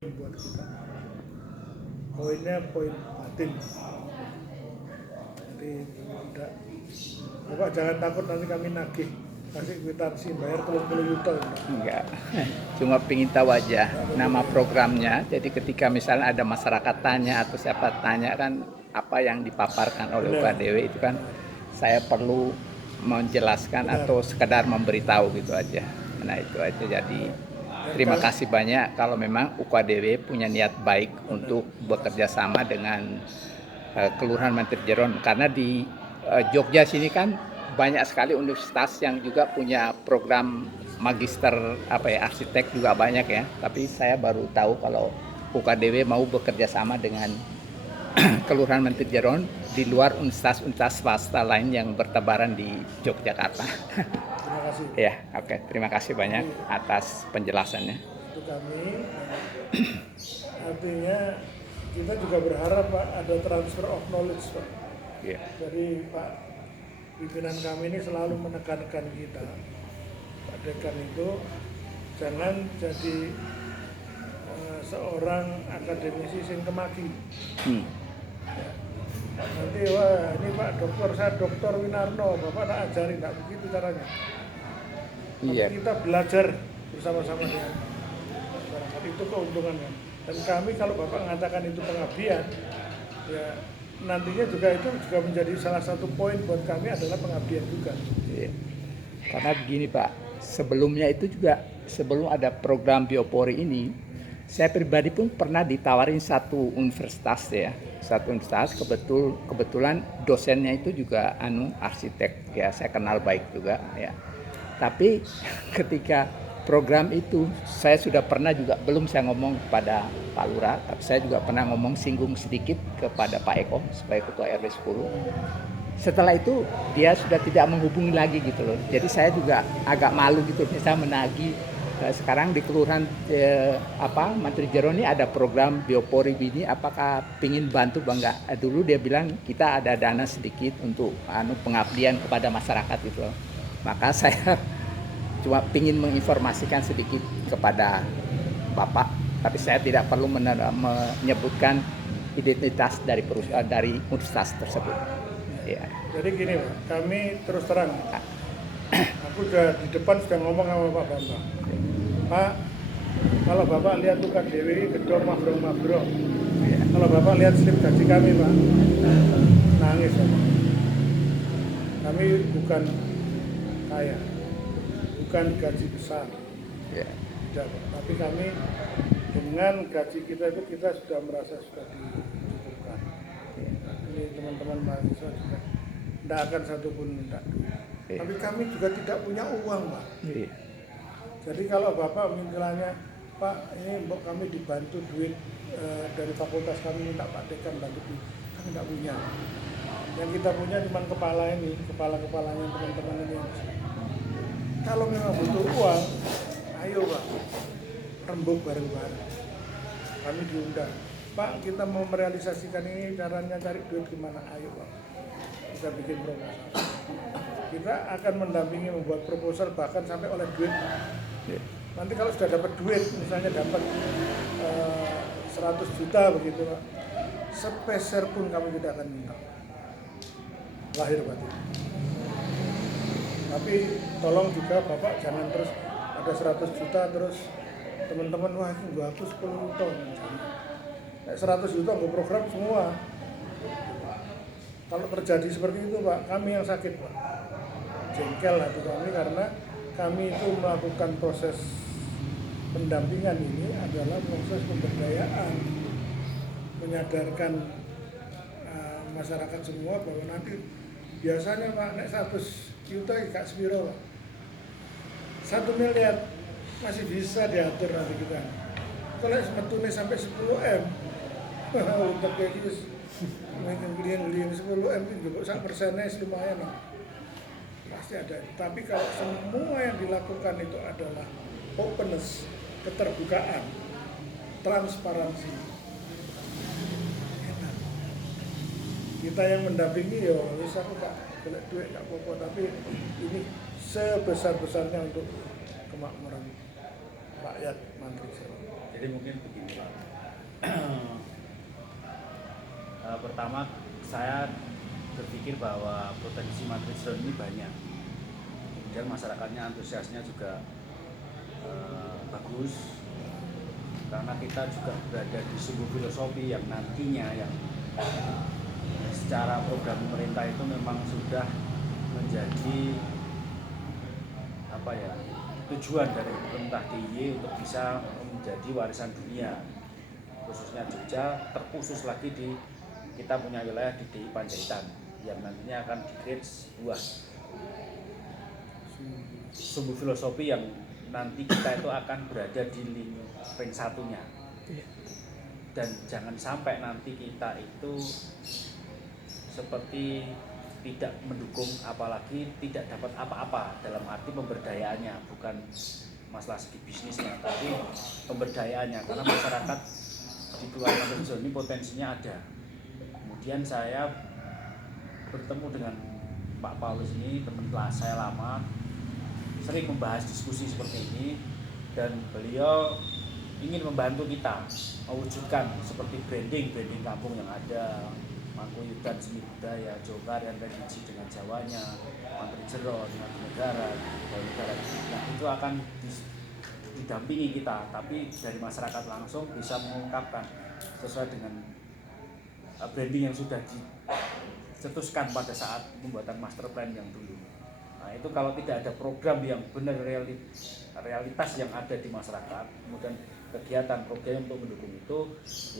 buat kita. Poinnya poin batin. Jadi tidak, Bapak jangan takut nanti kami nagih kasih kwitansi bayar 30 juta. Enggak, cuma pengen tahu aja nama programnya. Jadi ketika misalnya ada masyarakat tanya atau siapa tanya kan apa yang dipaparkan oleh UKDW itu kan saya perlu menjelaskan atau sekedar memberitahu gitu aja. Nah itu aja. Jadi terima kasih banyak kalau memang UKDW punya niat baik untuk bekerja sama dengan Kelurahan Menteri Jeron, karena di Jogja sini kan banyak sekali universitas yang juga punya program magister arsitek juga banyak ya. Tapi saya baru tahu kalau UKDW mau bekerja sama dengan Kelurahan Menteri Jeron di luar universitas-universitas swasta lain yang bertebaran di Yogyakarta. Terima kasih. Ya, oke. Terima kasih banyak atas penjelasannya. Itu kami. Artinya kita juga berharap Pak ada transfer of knowledge Pak. Ya. Jadi Pak pimpinan kami ini selalu menekankan kita, Pak Dekan itu jangan jadi seorang akademisi sing kemaki. Nanti wah ini Pak dokter, saya Dokter Winarno, Bapak tak ajari, tidak begitu caranya. Iya. Kita belajar bersama-sama dengan masyarakat, itu keuntungannya. Dan kami kalau Bapak mengatakan itu pengabdian, ya nantinya juga itu juga menjadi salah satu poin buat kami adalah pengabdian juga. Iya. Karena begini Pak, sebelumnya itu juga sebelum ada program Biopori ini, saya pribadi pun pernah ditawarin satu universitas ya, kebetulan dosennya itu juga arsitek ya, saya kenal baik juga ya. Tapi ketika program itu saya sudah pernah juga, belum saya ngomong kepada Pak Lurah, tapi saya juga pernah singgung sedikit kepada Pak Eko sebagai ketua RW 10. Setelah itu dia sudah tidak menghubungi lagi gitu loh. Jadi saya juga agak malu gitu, saya menagih. Sekarang di Kelurahan Menteri Jeron ini ada program Biopori ini, apakah pingin bantu Bang? Enggak? Dulu dia bilang kita ada dana sedikit untuk pengabdian kepada masyarakat gitu loh. Maka saya cuma pingin menginformasikan sedikit kepada Bapak, tapi saya tidak perlu menyebutkan identitas dari universitas tersebut. Ya. Jadi gini Pak, kami terus terang, aku sudah di depan sudah ngomong sama Pak Bambang. Pak, kalau Bapak lihat UKDW gedor mabrong-mabrong, kalau Bapak lihat slip gaji kami Pak, nangis ya Pak. Kami bukan kaya, bukan gaji besar, tidak Pak. Tapi kami dengan gaji kita itu kita sudah merasa sudah dicukupkan. Ini teman-teman mahasiswa juga tidak akan satupun minta duit. Tapi kami juga tidak punya uang Pak. Jadi kalau Bapak misalnya, Pak ini kami dibantu duit dari fakultas kami, minta Pak Dekan bantu duit, kami tidak punya. Yang kita punya cuma kepala-kepalanya teman-teman ini. Kalau memang butuh uang, ayo Pak, rembuk bareng-bareng. Kami diundang, Pak kita mau merealisasikan ini, caranya cari duit gimana, ayo Pak. Kita bikin proposal. Kita akan mendampingi membuat proposal bahkan sampai oleh duit. Nanti kalau sudah dapat duit, misalnya dapat 100 juta begitu Pak, sepeser pun kami tidak akan minta. Lahir batin. Tapi tolong juga Bapak jangan terus ada 100 juta terus teman-teman wah ini gue hapus 10 ton. 100 juta gue program semua. Kalau terjadi seperti itu Pak, kami yang sakit Pak. Jengkel hati kami karena kami itu melakukan proses pendampingan ini adalah proses pemberdayaan, menyadarkan masyarakat semua bahwa nanti biasanya Pak nek 100 juta gak sepiro Pak. 1 miliar masih bisa diatur nanti kita. Kalau sebetulnya sampai 10 M, untuk kayak gitu, ngeliang 10 M itu juga persennya lumayan Pak. Pasti ada. Tapi kalau semua yang dilakukan itu adalah openness, keterbukaan, transparansi, enak. Kita yang mendampingi ya bisa aku gak golek duit gak apa-apa, tapi ini sebesar-besarnya untuk kemakmuran rakyat Mantrijero. Jadi mungkin begini Pak. Pertama saya berpikir bahwa potensi Mantrijero ini banyak. Kemudian masyarakatnya antusiasnya juga bagus. Karena kita juga berada di sebuah filosofi yang nantinya yang secara program pemerintah itu memang sudah menjadi apa ya, tujuan dari pemerintah DIY untuk bisa menjadi warisan dunia, khususnya Jogja, terkhusus lagi di kita punya wilayah di DI Panjaitan yang nantinya akan di-create sebuah filosofi yang nanti kita itu akan berada di ring satunya. Dan jangan sampai nanti kita itu seperti tidak mendukung, apalagi tidak dapat apa-apa dalam arti pemberdayaannya, bukan masalah segi bisnisnya, tapi pemberdayaannya, karena masyarakat di Kelurahan Mantrijero ini potensinya ada. Kemudian saya bertemu dengan Pak Paulus ini, teman kelas saya lama, sering membahas diskusi seperti ini, dan beliau ingin membantu kita mewujudkan seperti branding kampung yang ada, Mangkuyudan seni budaya, Jawa Karyan religi dengan Jawanya, Mantrijero dengan negara. Nah, itu akan didampingi kita, tapi dari masyarakat langsung bisa mengungkapkan sesuai dengan branding yang sudah dicetuskan pada saat pembuatan master plan yang dulu. Nah, itu kalau tidak ada program yang benar realitas yang ada di masyarakat, kemudian kegiatan program untuk mendukung itu,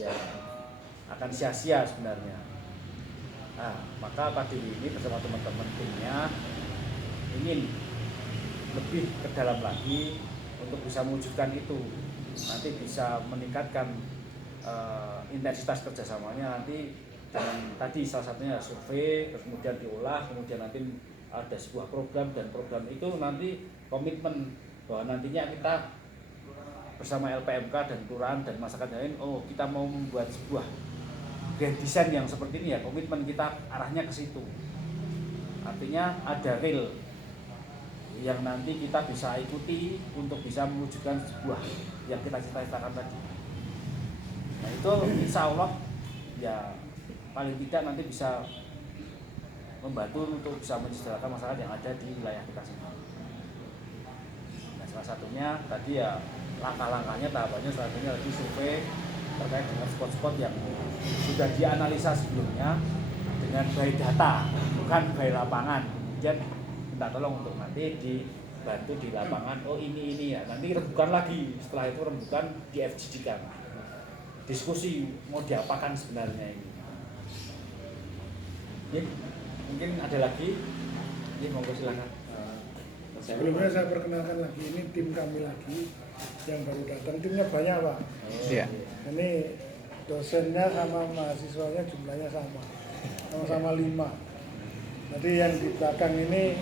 ya akan sia-sia sebenarnya. Nah, maka Pak Dewi ini bersama teman-teman timnya ingin lebih ke dalam lagi untuk bisa mewujudkan itu. Nanti bisa meningkatkan intensitas kerjasamanya nanti dengan tadi salah satunya survei, terus kemudian diolah, kemudian nanti ada sebuah program, dan program itu nanti komitmen bahwa nantinya kita bersama LPMK dan kelurahan dan masyarakat lain, oh kita mau membuat sebuah grand design yang seperti ini, ya komitmen kita arahnya ke situ. Artinya ada real yang nanti kita bisa ikuti untuk bisa mewujudkan sebuah yang kita cita-citakan tadi. Nah itu insya Allah ya paling tidak nanti bisa membantu untuk bisa mensejahterakan masyarakat yang ada di wilayah kita sendiri. Nah salah satunya tadi ya langkah-langkahnya, tahapannya salah satunya lagi survei terkait dengan spot-spot yang sudah dianalisa sebelumnya dengan by data, bukan by lapangan. Kemudian minta tolong untuk nanti dibantu di lapangan, oh ini ya, nanti rembukan lagi, setelah itu rembukan di FGD-kan, diskusi mau diapakan sebenarnya ini. Ya, mungkin ada lagi, ini monggo silakan. Sebelumnya saya perkenalkan lagi, ini tim kami lagi yang baru datang. Timnya banyak Pak. Iya. Ini dosennya sama mahasiswanya jumlahnya sama-sama 5. Jadi yang di belakang ini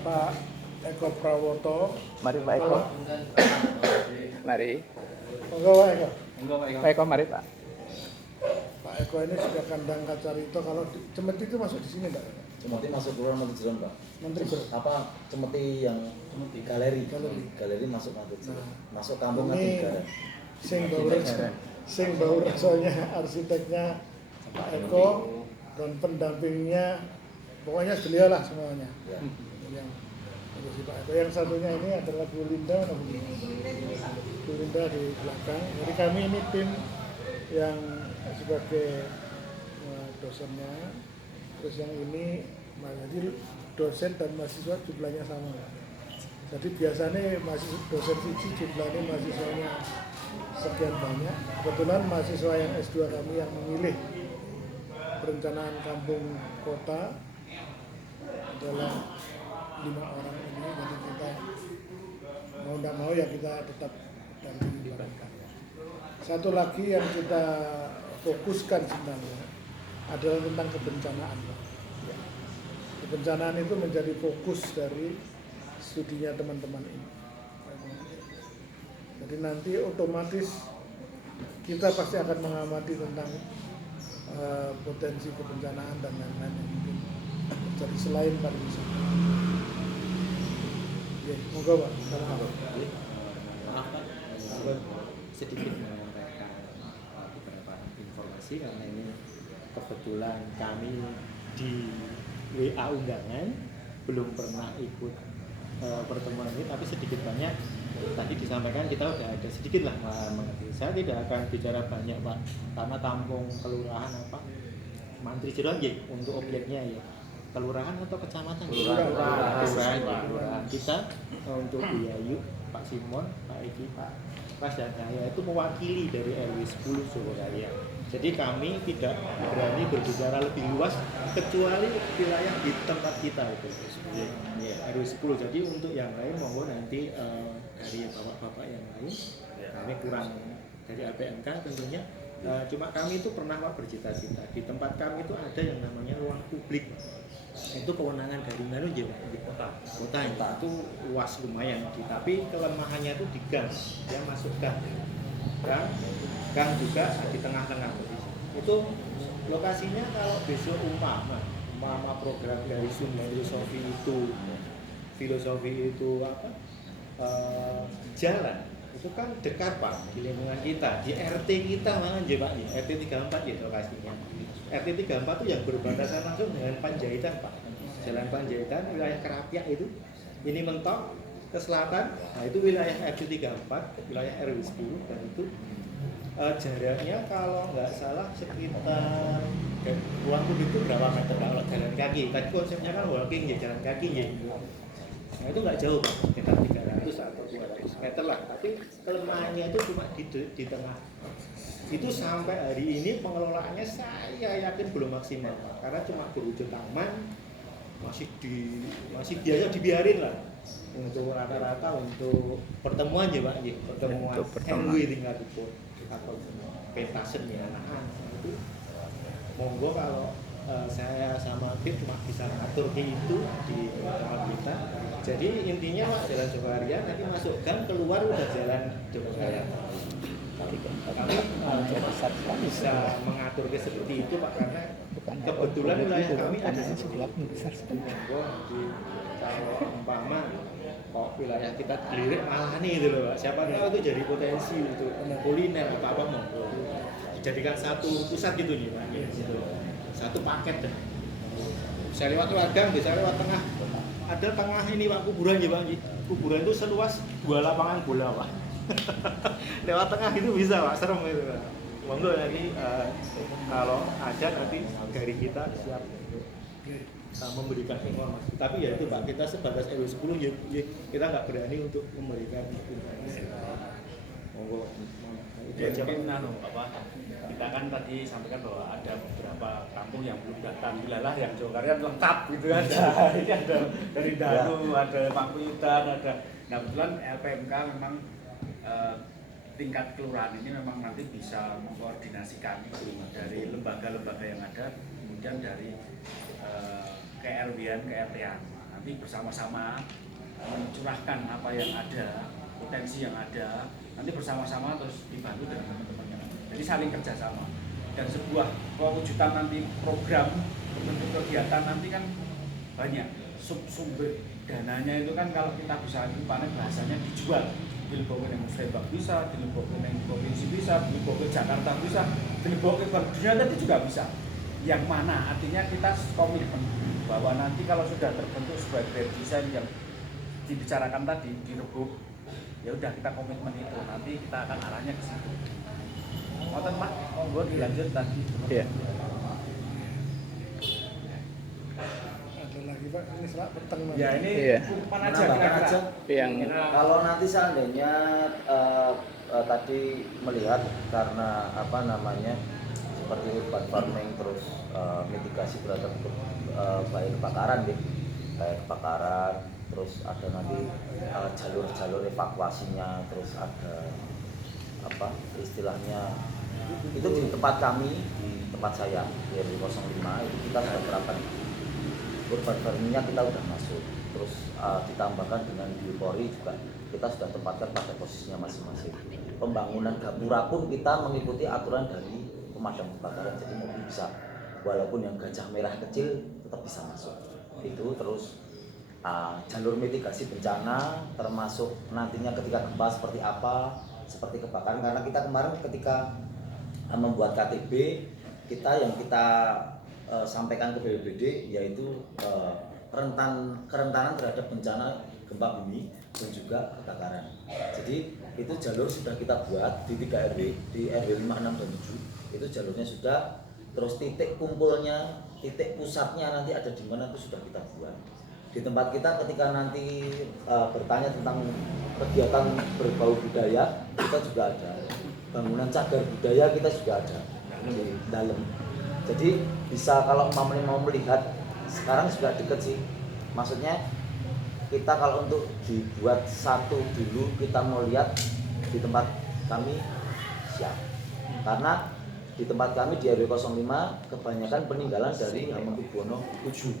Pak Eko Prawoto. Mari Pak Eko. Mari. Monggo Pak Eko. Pak Eko, mari Pak. Pak Eko ini sudah kandang Kacarito. Kalau Cemeti itu masuk di sini enggak? Cemeti masuk Kelurahan Mantrijero, Pak. Mantrijero. Apa Cemeti yang galeri masuk Mantrijero. Nah, masuk kampung ini Negara. sing bau rasanya arsiteknya Pak Eko dan pendampingnya, pokoknya beliau lah semuanya. Ya. Yang si Pak Eko. Yang satunya ini adalah Bu Linda, Bu Linda di belakang. Jadi kami ini tim yang sebagai dosennya. Terus yang ini jadi dosen dan mahasiswa jumlahnya sama. Jadi biasanya dosen siji jumlahnya mahasiswanya sekian banyak. Kebetulan mahasiswa yang S2 kami yang memilih perencanaan kampung kota adalah 5 orang ini. Jadi kita mau tidak mau ya kita tetap dampingi mereka. Satu lagi yang kita fokuskan sebenarnya adalah tentang kebencanaan. Ya. Kebencanaan itu menjadi fokus dari studinya teman-teman ini. Jadi nanti otomatis kita pasti akan mengamati tentang potensi kebencanaan dan lain-lain yang mungkin terjadi selain pariwisata. Oke, moga Pak. Maaf Pak, Coba sedikit menyampaikan beberapa informasi karena ini kebetulan kami di WA undangan belum pernah ikut pertemuan ini, tapi sedikit banyak tadi disampaikan kita udah ada sedikit lah mengerti. Saya tidak akan bicara banyak Pak karena tampung kelurahan apa Mantri Jeron ya untuk objeknya ya kelurahan atau kecamatan kelurahan kita untuk Bu Yayu, Pak Simon, Pak Eki, Pak Pras dan saya itu mewakili dari RW 10 Sukoraya. Jadi kami tidak berani berbicara lebih luas kecuali wilayah di tempat kita itu RW 10. Jadi untuk yang lain monggo nanti dari bapak-bapak yang lain kami kurang dari APMK tentunya. Cuma kami itu pernah bercita-cita di tempat kami itu ada yang namanya ruang publik. Itu kewenangan dari mana aja kota itu luas lumayan tapi kelemahannya itu di gang yang masuk gang juga di tengah-tengah itu lokasinya. Kalau besok umpama program dari Sunda filosofi itu apa jalan itu kan dekat Pak di lingkungan kita di RT kita mana aja Pak RT 34 ya lokasinya. RT 34 itu yang berbatasan langsung dengan Panjaitan Pak. Jalan Panjaitan wilayah Kerapiak itu ini mentok ke selatan. Nah itu wilayah RT 34 wilayah RW 10 dan itu jaraknya kalau nggak salah sekitar ruang publik itu berapa meter kalau jalan kaki. Tadi konsepnya kan walking ya jalan kaki ya. Nah itu nggak jauh Pak, sekitar 300 atau 200 meter lah. Tapi kelemahannya itu cuma di tengah. Itu sampai hari ini pengelolaannya saya yakin belum maksimal Pak. Karena cuma berwujud taman, masih biasa dibiarin lah. Untuk rata-rata untuk pertemuan ya Pak, ya, pertemuan MW tingkat ukur atau pentasen ya. Nah itu monggo kalau saya sama tim cuma bisa ngatur itu di tempat kita. Jadi intinya Pak jalan Jogakarya nanti masuk gang keluar udah jalan Jogakarya. Kami bisa mengatur seperti itu Pak karena kebetulan wilayah kami ada sebelah besar sekali. Kalau umpama kok wilayah kita dilirik malah nih gitu loh Pak. Siapa tahu itu jadi potensi untuk kuliner apa mau dijadikan satu pusat gitu nih Pak. Gitu. Satu paket dah. Bisa lewat gang, bisa lewat tengah. Ada tengah ini Pak kuburan ya Pak. Kuburan itu seluas 2 lapangan bola Pak. Lewat tengah itu bisa Pak, serem itu Pak. Monggo nanti kalau ada nanti dari kita siap memberikan informasi. Tapi ya itu Pak, kita sebatas RW 10 ya, kita nggak berani untuk memberikan informasi. Monggo. Ya, mungkin kita kan tadi sampaikan bahwa ada beberapa kampung yang belum datang. Wilayah yang Jogakarya lengkap gitu ada. Ini ada dari Danu, ada Pangkuyudan, ada. Nah kebetulan LPMK memang tingkat kelurahan ini memang nanti bisa mengkoordinasikan dari lembaga-lembaga yang ada, kemudian dari KRW-an, KRT-an. Nanti bersama-sama mencurahkan apa yang ada, potensi yang ada, nanti bersama-sama terus dibantu dengan teman-temannya. Jadi saling kerjasama. Dan sebuah pewujudan nanti program bentuk kegiatan nanti kan banyak sumber dananya itu kan kalau kita bisa panen bahasanya dijual. Dilebokin yang Musrembang bisa, dilebokin yang provinsi bisa, dilebokin Jakarta bisa, dilebokin Bank Dunia nanti juga bisa. Yang mana artinya kita komitmen bahwa nanti kalau sudah terbentuk sebuah grand design yang dibicarakan tadi di Rebo, ya udah kita komitmen itu nanti kita akan arahnya ke situ. Ngoten Pak, monggo dilanjut tadi. Iya. Ada lagi Pak, ini serak peteng. Ya ini Iya. mana aja Menambahkan kira-kira. aja. Yang Kalau nanti seandainya tadi melihat karena apa namanya seperti urban farming terus mitigasi terhadap baik kebakaran deh, kayak kebakaran, terus ada nanti jalur-jalur evakuasinya, terus ada apa istilahnya itu di tempat kami, di tempat saya di RW 05 itu kita sudah terapkan urban farmingnya, kita sudah masuk. Terus ditambahkan dengan di Polri juga kita sudah tempatkan pada posisinya masing-masing. Pembangunan gapura pun kita mengikuti aturan dari pemadam kebakaran, jadi mobil bisa walaupun yang gajah merah kecil tetap bisa masuk. Itu terus jalur mitigasi bencana termasuk nantinya ketika gempa seperti apa, seperti kebakaran, karena kita kemarin ketika membuat KTB yang kita sampaikan ke BPBD yaitu kerentanan terhadap bencana gempa bumi dan juga kebakaran. Jadi itu jalur sudah kita buat di 3 RW, di RW 5, 6 dan 7. Itu jalurnya sudah, terus titik kumpulnya, titik pusatnya nanti ada di mana itu sudah kita buat. Di tempat kita ketika nanti bertanya tentang kegiatan berbau budaya, kita juga ada. Bangunan cagar budaya kita juga ada di dalam. Jadi bisa kalau mau melihat, sekarang juga deket sih. Maksudnya kita kalau untuk dibuat satu dulu, kita mau lihat di tempat kami siap. Karena di tempat kami di RW 05 kebanyakan peninggalan dari Hamengkubuwono VII.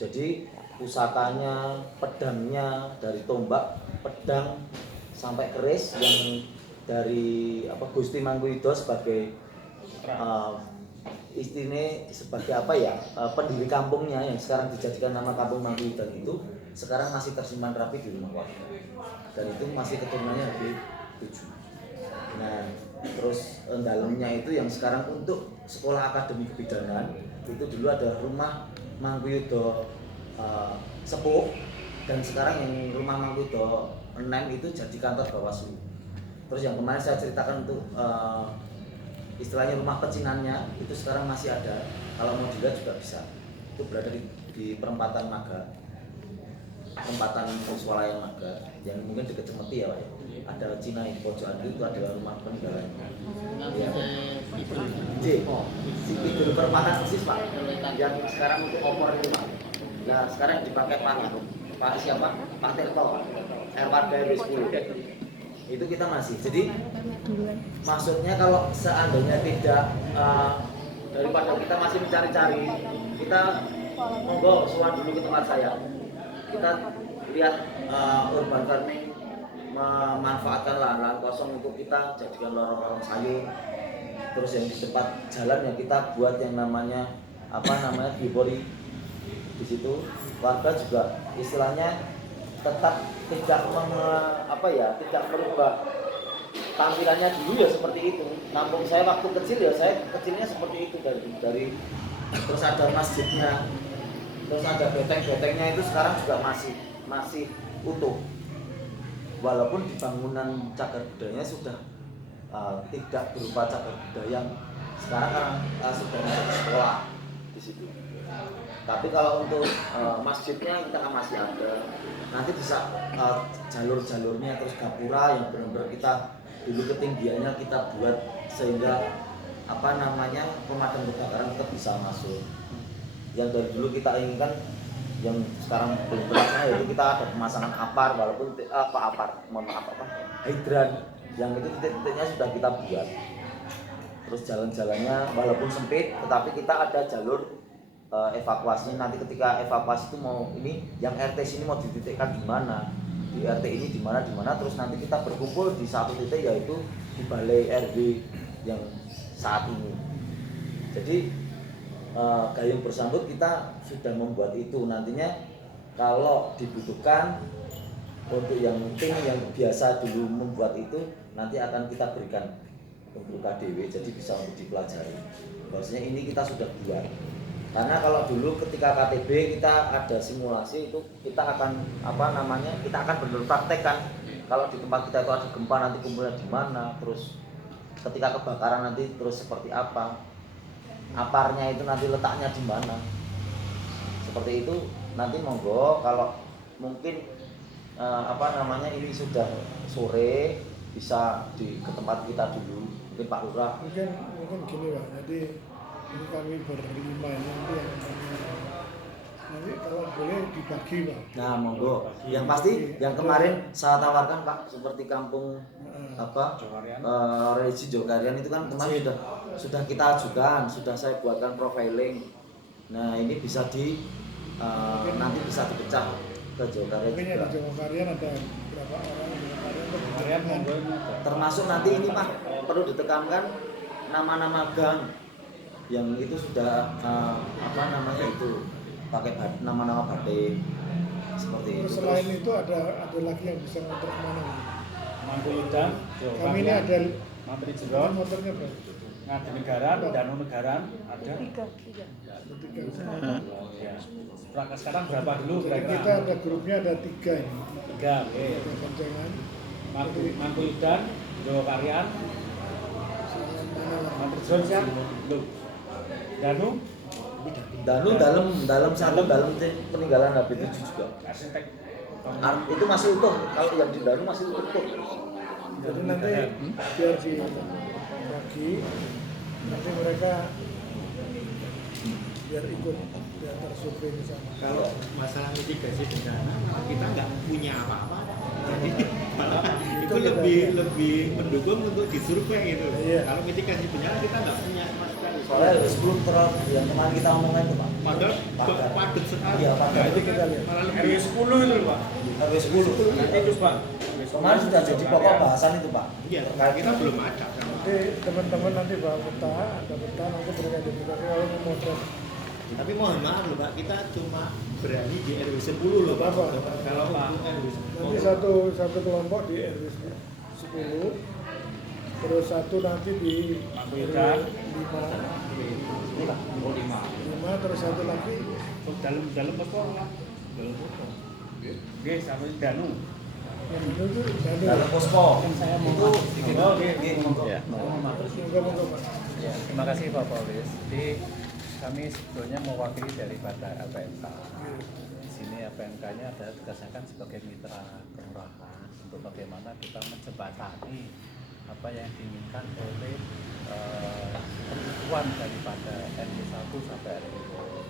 Jadi pusakanya, pedangnya, dari tombak, pedang sampai keris yang dari Gusti Mangkuido sebagai istilahnya sebagai pendiri kampungnya yang sekarang dijadikan nama Kampung Mangkuido itu sekarang masih tersimpan rapi di rumah warga, dan itu masih keturunannya RW 7. Nah, terus dalamnya itu yang sekarang untuk sekolah akademi kebidanan itu dulu ada rumah Mangkuido Sepuh, dan sekarang yang rumah Mangkuido 6 itu jadi kantor Bawaslu. Terus yang kemarin saya ceritakan untuk istilahnya rumah pecinannya itu sekarang masih ada, kalau mau dilihat juga bisa. Itu berada di perempatan Maga, perempatan Swalayan Maga, yang mungkin dekat Cemeti ya Pak. Ada Cina di pojokan itu adalah rumah peninggalan. Ya. Di perempatan persis Pak, yang sekarang untuk opor itu Pak. Nah sekarang dipakai Pak siapa? Pak Tirto, warga RW 10. Itu kita masih. Jadi maksudnya kalau seandainya tidak daripada kita masih mencari-cari, kita monggo sowan dulu ke tempat saya. Kita lihat urban farming memanfaatkan lahan-lahan kosong untuk kita jadikan lorong-lorong sayur. Terus yang di tempat jalan yang kita buat yang namanya biopori. Di situ warga juga istilahnya tetap tidak tidak merubah tampilannya dulu ya seperti itu. Kampung saya waktu kecil ya saya kecilnya seperti itu dari terus ada masjidnya, terus ada beteng-betengnya itu sekarang juga masih utuh. Walaupun di bangunan cagar budayanya sudah tidak berupa cagar budaya yang sekarang sudah menjadi sekolah di situ. Tapi kalau untuk masjidnya kita masih ada. Nanti bisa jalur-jalurnya, terus gapura yang benar-benar kita dulu ketinggiannya kita buat sehingga pemadam kebakaran tetap bisa masuk. Yang dari dulu kita inginkan, yang sekarang belum berlaksana, yaitu kita ada pemasangan apar, walaupun hidran, yang itu titik-titiknya sudah kita buat. Terus jalan-jalannya walaupun sempit, tetapi kita ada jalur evakuasinya. Nanti ketika evakuasi itu mau yang RT sini mau dititikkan di mana, di RT ini di mana, terus nanti kita berkumpul di satu titik, yaitu di balai RW yang saat ini. Jadi gayung bersambut kita sudah membuat itu. Nantinya kalau dibutuhkan untuk yang tim yang biasa dulu membuat itu, nanti akan kita berikan untuk KDW, jadi bisa untuk dipelajari. Bahwasanya ini kita sudah buat. Karena kalau dulu ketika KTB kita ada simulasi itu, kita akan kita akan benar praktekkan kalau di tempat kita itu ada gempa nanti kumpulnya di mana, terus ketika kebakaran nanti terus seperti apa, aparnya itu nanti letaknya di mana. Seperti itu nanti monggo kalau mungkin ini sudah sore bisa ke tempat kita dulu, mungkin Pak Lurah. Mungkin gini Pak, jadi ini kami berlima nanti kalau boleh dibagi Pak. Nah monggo. Yang pasti yang kemarin saya tawarkan Pak, seperti kampung religi Jogarian itu kan kemarin sudah kita ajukan, sudah saya buatkan profiling. Nah ini bisa nanti bisa dipecah ke Jogarian juga. Mungkin di Jogarian ada berapa orang termasuk nanti ini Pak, perlu ditekankan nama-nama gang yang itu sudah pakai nama-nama batik seperti itu. Selain itu ada lagi yang bisa ngontrol kemana? Mangkulidan, Jawa Kami ini Barat, ada Mantri Jeron, motornya berapa? Ngadi Negaran, Danu Negaran, ada. Tiga. Ya. Sekarang berapa dulu Jadi kita kira-kira? ada grupnya ada 3 ini. 3, oke. Ada boncengan. Mangkulidan, Jawa Karyan, Mantri Jeron siap? Belum. Danu, Dalam satu dalam peninggalan HB7 juga. arsitek. Itu masih utuh. Kalau yang di Danu masih utuh. Jadi nanti biar dibagi, nanti mereka biar ikut biar tersurvei ke sana. Kalau masalah mitigasi bencana kita nggak punya apa-apa, jadi malah itu lebih mendukung untuk disurvei gitu. Iya. Kalau mitigasi bencana kita nggak punya sama sekali. Soalnya sebelum terang yang kemarin kita omongin itu Pak. Padahal padat sekali. Iya, padat. Nah, itu Kita lihat. malah RW lebih 10 itu Pak. RW 10. Nanti terus Pak. Kemarin sudah jadi pokok bahasan itu Pak. Iya, Terkait kita itu. belum ada. Nanti teman-teman nanti bawa peta, ada peta nanti mereka identifikasi kalau memotret. Tapi mohon maaf loh Pak, kita cuma berani di RW 10 loh Pak. Apa? Kalau Pak RW 10. Nanti satu kelompok di RW 10, terus satu nanti di RW Mangkulidan. 5, terus satu lagi Dalam posko lah. Dalam posko. Oke, sampai Danu. yang itu Danu. Dalam posko. Saya mau Itu monggo. Ya. Moga-moga Pak. Ya, terima kasih Pak Paulis. Jadi kami sebetulnya mewakili daripada APMK. Di sini APMK-nya adalah tugasnya sebagai mitra kelurahan untuk bagaimana kita menjembatani apa yang diinginkan oleh kebutuhan daripada RW 1 sampai RW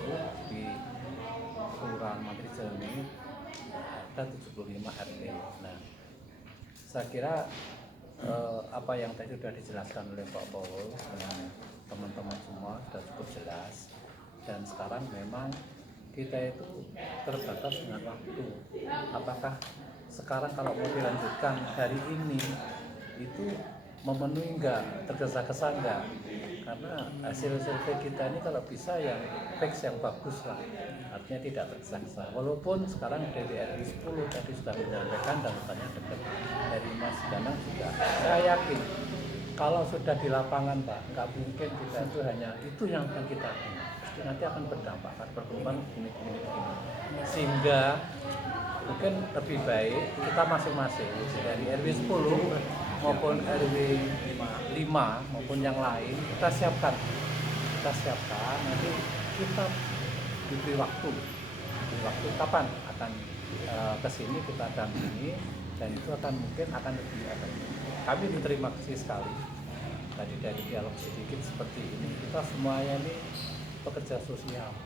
20 di Kelurahan Mantri Jeron ini ada 75 RW. Nah, saya kira apa yang tadi sudah dijelaskan oleh Pak Paul dengan teman-teman semua sudah cukup jelas, dan sekarang memang kita itu terbatas dengan waktu. Apakah sekarang kalau mau dilanjutkan hari ini itu memenuhi enggak, tergesa-gesa enggak? Karena hasil survei kita ini kalau bisa yang teks yang bagus lah, artinya tidak tergesa-gesa. Walaupun sekarang dari RW 10 tadi sudah menyampaikan dan katanya dekat dari Mas Danang juga. Saya yakin kalau sudah di lapangan Pak, nggak mungkin kita itu hanya itu yang akan kita punya. Pasti nanti akan berdampak, akan berkembang ini. Sehingga mungkin lebih baik kita masing-masing dari RW 10 maupun RW 5 maupun yang lain kita siapkan nanti kita diberi waktu kapan akan kesini kita dampingi, dan itu akan mungkin akan lebih efektif. Kami berterima kasih sekali tadi dari dialog sedikit seperti ini, kita semuanya ini pekerja sosial,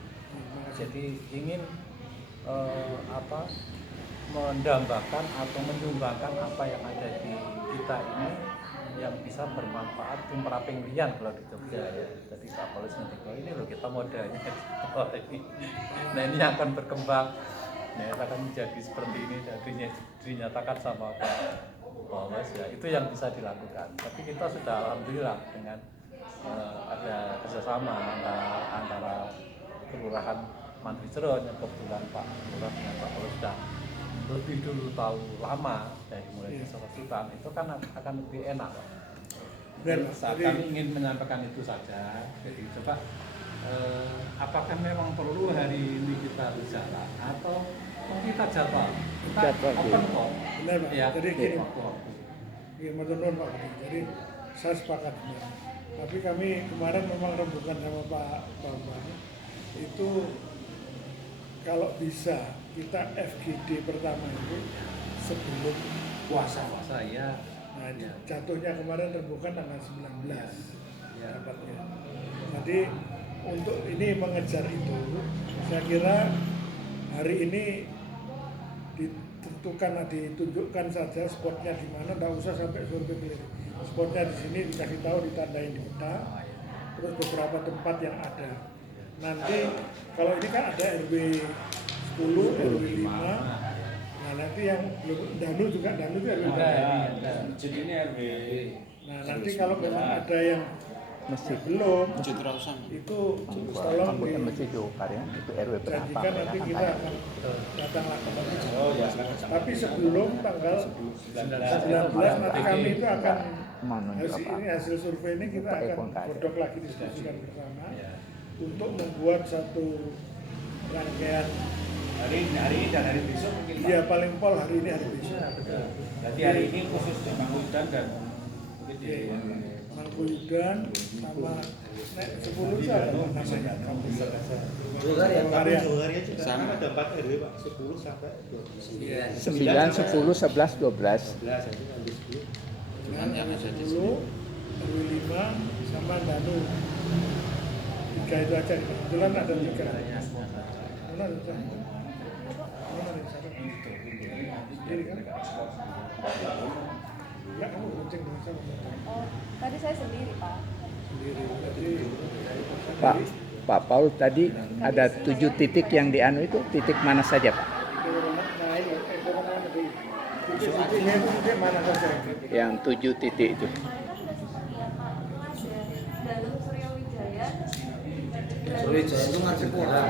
jadi ingin mendambakan atau menyumbangkan apa yang ada di kita ini yang bisa bermanfaat tumraping lian kalau di Jogja ya. Jadi Pak Paulus nanti ini loh kita modalnya nah ini akan berkembang, nah akan menjadi seperti ini dan dinyatakan sama Pak Paulus ya, itu yang bisa dilakukan. Tapi kita sudah alhamdulillah dengan ada kerjasama antara Kelurahan Mantri Jeron yang kebetulan Pak Lurah dengan Pak Paulus sudah lebih dulu tahu lama dari mulai disertifikan, itu kan akan lebih enak. Kami ingin menyampaikan itu saja. Jadi coba apakah memang perlu hari ini kita bicara atau kita jadwal? Kita open kok. Benar Pak. Ya, Jadi gini, waktu-waktu. matur nuwun Pak Budi. Jadi saya sepakat benar. Tapi kami kemarin memang rembukan sama Pak Bambang itu kalau bisa kita FGD pertama itu sebelum puasa. Saya Nah, jatuhnya kemarin rembukan tanggal 19 dapatnya. Jadi untuk ini mengejar itu, saya kira hari ini ditunjukkan saja spotnya di mana, nggak usah sampai survei keliling. Spotnya di sini dikasih tahu, ditandain di peta, terus beberapa tempat yang ada. Nanti kalau ini kan ada RW 10, RW 5, nah nanti yang Danu juga Danu itu RW 5. Jadi ini RW. Nah nanti kalau memang ada yang Masjid. Belum. Masjid Rausan. Itu tolong Bukan masjid Jokar ya, itu RW berapa? dijanjikan ya, nanti kan kita kayak- akan datang lagi. Oh ya. Tapi sebelum tanggal 19 nanti kami itu akan hasil survei ini kita akan godok lagi diskusikan bersama untuk membuat satu rangkaian. Hari ini dan hari besok mungkin Pak. Iya paling pol hari ini hari besok. Berarti hari ini khusus di Mangkudan dan mungkin di Mangkuyudan sama nek 10 itu ada namanya kampus. Juga ya, Karya. Sama. Ada 4 RW Pak, 10 sampai 12. 9, 10, 11, 12. 11 itu nanti 10. Dengan RW 10, RW 5 sama Danu. 3 itu aja. Kebetulan ada 3. Mana ada 3? Mana ada 1? Sendiri kan? Ya kamu kencing dengan saya. Oh, tadi saya sendiri, Pak. Sendiri. Jadi Pak Paul tadi ada 7 titik yang dianu itu titik mana saja Pak? titik-titiknya itu titik mana saja? Yang 7 titik itu. Dalam Surya Wijaya, Surabaya itu ngasih kurang.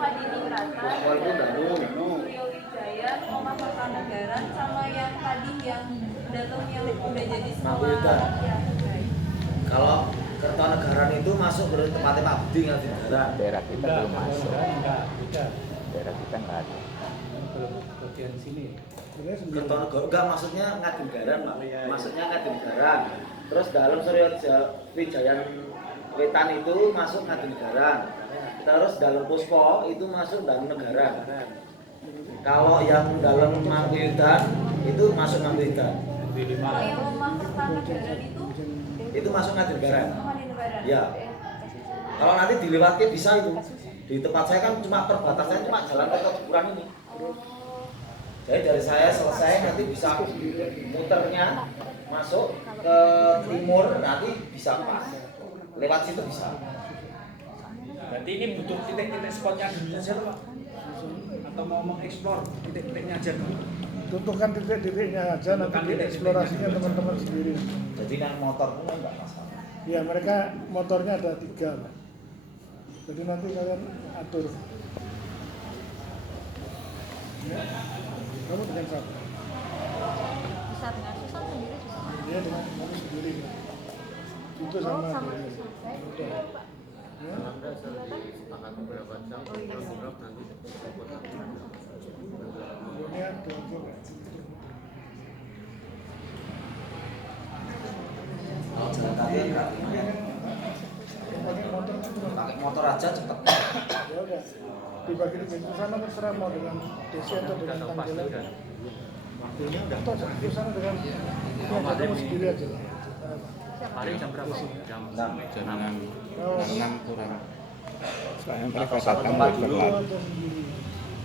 Padiningrat, Walaupun Danu. Surya Wijaya, Omah Kertanegara, sama yang tadi yang dalam yang udah jadi Mangkudan. sekolah. Ya, baik. Kalau Kertanegara itu masuk ke tempatnya Pak Budi ngasih negara. Daerah kita belum masuk. Enggak, beda. Daerah kita nggak ada. Belum bagian sini. Sebenarnya 9. Kertanegara enggak maksudnya Ngadingaran Pak. Maksudnya Ngadingaran. Terus dalam Surya Wijaya Wetan itu masuk Ngadingaran. Terus dalam Puspo itu masuk dalam negara. Kalau yang dalam Mangkuyudan itu masuk Mangkuyudan. Kalau yang Omah Kertanegara Itu masuk Ngadingaran. Padinegara. Ya. Kalau nanti dilewati bisa itu. Di tempat saya kan cuma perbatasannya cuma jalan tol Jepuran ini. Jadi dari saya selesai nanti bisa muternya masuk ke timur nanti bisa pas. Lewat situ bisa. berarti ini butuh titik-titik spotnya dulu saja Pak? Atau mau mengeksplor titik-titiknya aja dulu? Tentukan titik-titiknya aja nanti dieksplorasinya teman-teman sendiri. Jadi naik motor pun enggak masalah. Ya mereka motornya ada 3 Pak. Jadi nanti kalian atur. Ya. Kamu dengan siapa? Bisa dengan Susan sendiri juga. Dia dengan kamu sendiri. Itu sama. Sama dia. Susan. Saya Udah. Pak. Ya. Ini ada juga. Kalau jalan kaki enggak. Pakai motor kan cuma Pakai motor aja cepet. ya udah dibagi di pintu sana terserah mau dengan desi atau dengan tanggalan Waktunya udah atau di sana dengan ya kamu sendiri aja lah. Hari jam berapa? Jam 6 Oh, kurang. Soalnya mereka Sama datang tempat lebih dulu. terlambat. atau sendiri.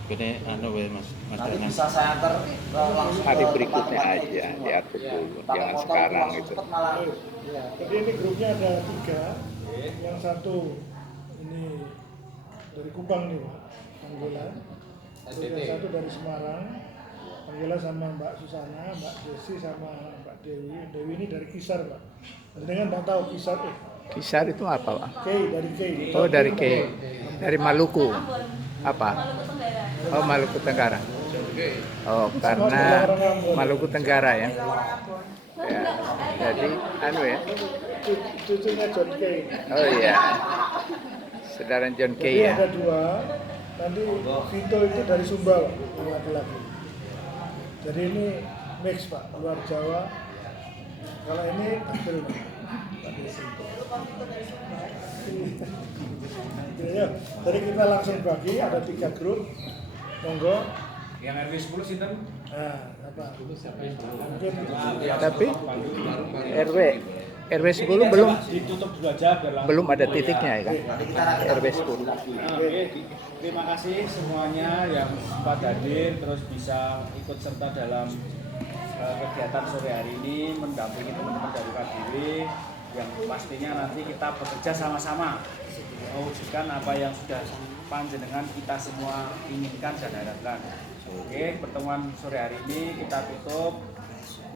Ini anu we Mas, Mas Nanti Danang. bisa saya antar ke langsung Hari ke berikutnya tempat-tempat aja itu semua. diatur Iya. dulu, Pakai jangan motor sekarang langsung itu. cepet malah. Ya, jadi ini grupnya ada 3. Yang satu ini dari Kupang nih Pak, Anggela. Terus yang satu dari Semarang, Anggela sama Mbak Susana, Mbak Desi sama Mbak Dewi. Dewi ini dari Kisar Pak. Dengan tak tahu Kisar Kisar itu apa Pak? K dari K. Oh dari dari Maluku. Apa? Maluku Tenggara. Oh Maluku Tenggara. Oh karena Maluku Tenggara ya. Ya. Jadi anu ya. Cucunya John K. Oh iya. Saudara John K Jadi ya. ada 2. Nanti Vito itu dari Sumba Pak, yang laki-laki. Jadi ini mix Pak, luar Jawa. Kalau ini tampil Pak. Ya, jadi kita langsung bagi ada 3 grup. Monggo. Yang RW 10 sinten? Nah, apa? Mungkin Tapi RW 10 belum Ditutup dulu aja biar langsung. belum ada titiknya ya kan? Nanti kita rakit RW 10. Terima kasih semuanya yang sempat hadir terus bisa ikut serta dalam kegiatan sore hari ini mendampingi teman-teman dari KDW yang pastinya nanti kita bekerja sama-sama mewujudkan apa yang sudah panjenengan kita semua inginkan dan harapkan. Oke, pertemuan sore hari ini kita tutup.